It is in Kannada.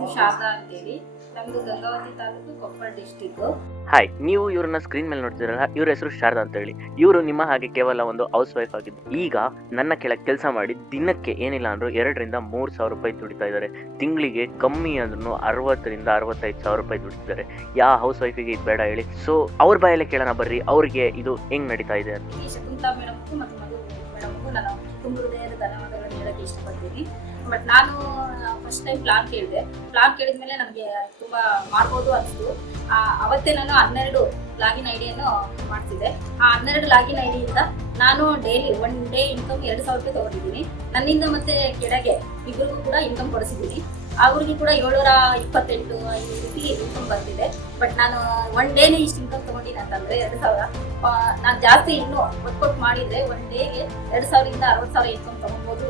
ಹೆಸರು ಶಾರದಾ ಅಂತೇಳಿ. ನಮ್ದು ಗಂಗಾವತಿ ತಾಲೂಕು, ಕೊಪ್ಪಳ ಡಿಸ್ಟಿಕ್. ಹಾಯ್, ನೀವು ಇವ್ರನ್ನ ಸ್ಕ್ರೀನ್ ಮೇಲೆ ನೋಡ್ತಿದ್ರಲ್ಲ, ಇವ್ರ ಹೆಸರು ಶಾರದಾ ಅಂತ ಹೇಳಿ. ಇವರು ನಿಮ್ಮ ಹಾಗೆ ಕೇವಲ ಒಂದು ಹೌಸ್ ವೈಫ್ ಆಗಿದ್ದು ಈಗ ನನ್ನ ಕೆಳಗೆ ಕೆಲಸ ಮಾಡಿ ದಿನಕ್ಕೆ ಏನಿಲ್ಲ ಅಂದ್ರೂ 2,000-3,000 ರೂಪಾಯಿ ದುಡಿತಾ ಇದ್ದಾರೆ. ತಿಂಗಳಿಗೆ ಕಮ್ಮಿ ಅಂದ್ರೂ 60,000-65,000 ರೂಪಾಯಿ ದುಡಿತಿದ್ದಾರೆ. ಯಾವ ಹೌಸ್ ವೈಫಿಗೆ ಇದು ಬೇಡ ಹೇಳಿ? ಸೊ ಅವ್ರ ಬಾಯಲ್ಲೇ ಕೇಳೋಣ ಬರ್ರಿ, ಅವ್ರಿಗೆ ಇದು ಹೆಂಗ್ ನಡೀತಾ ಇದೆ ಅಂತ. ಈ ಶಕುಂತಲಾ ಮೇಡಮ್ಗೂ ಮತ್ತು ಮಧು ಮೇಡಮ್ಗೂ ನಾನು ತುಂಬ ಹೃದಯದ ಧನ್ಯವಾದಗಳನ್ನು ಹೇಳಕ್ಕೆ ಇಷ್ಟಪಡ್ತೀನಿ. ಬಟ್ ನಾನು ಫಸ್ಟ್ ಟೈಮ್ ಪ್ಲಾನ್ ಕೇಳಿದ್ಮೇಲೆ ನನಗೆ ತುಂಬ ಮಾಡ್ಬೋದು ಅನಿಸ್ತು. ಅವತ್ತೇ ನಾನು 12 ಲಾಗಿನ್ ಐಡಿಯನ್ನು ಮಾಡ್ತಿದ್ದೆ. ಆ 12 ಲಾಗಿನ್ ಐಡಿಯಿಂದ ನಾನು ಡೈಲಿ 1 ಡೇ ಇನ್ಕಮ್ 2,000 ರೂಪಾಯಿ ತೊಗೊಂಡಿದ್ದೀನಿ. ನನ್ನಿಂದ ಮತ್ತೆ ಕೆಳಗೆ ಇಬ್ಬರಿಗೂ ಕೂಡ ಇನ್ಕಮ್ ಕೊಡಿಸಿದ್ದೀನಿ. ಅವ್ರಿಗೆ ಕೂಡ 728 ರೂಪಾಯಿ ಇನ್ಕಮ್ ಬರ್ತಿದೆ. ಬಟ್ ನಾನು 1 ಡೇನೇ ಇಷ್ಟು ಇನ್ಕಮ್ ತೊಗೊಂಡಿನಿ ಅಂತಂದರೆ 2,000. ನಾನು ಜಾಸ್ತಿ ಇನ್ನೂ ಒಟ್ಟು ಮಾಡಿದರೆ 1 ಡೇಗೆ 2,000-60,000 ಇನ್ಕಮ್ ತೊಗೊಬೋದು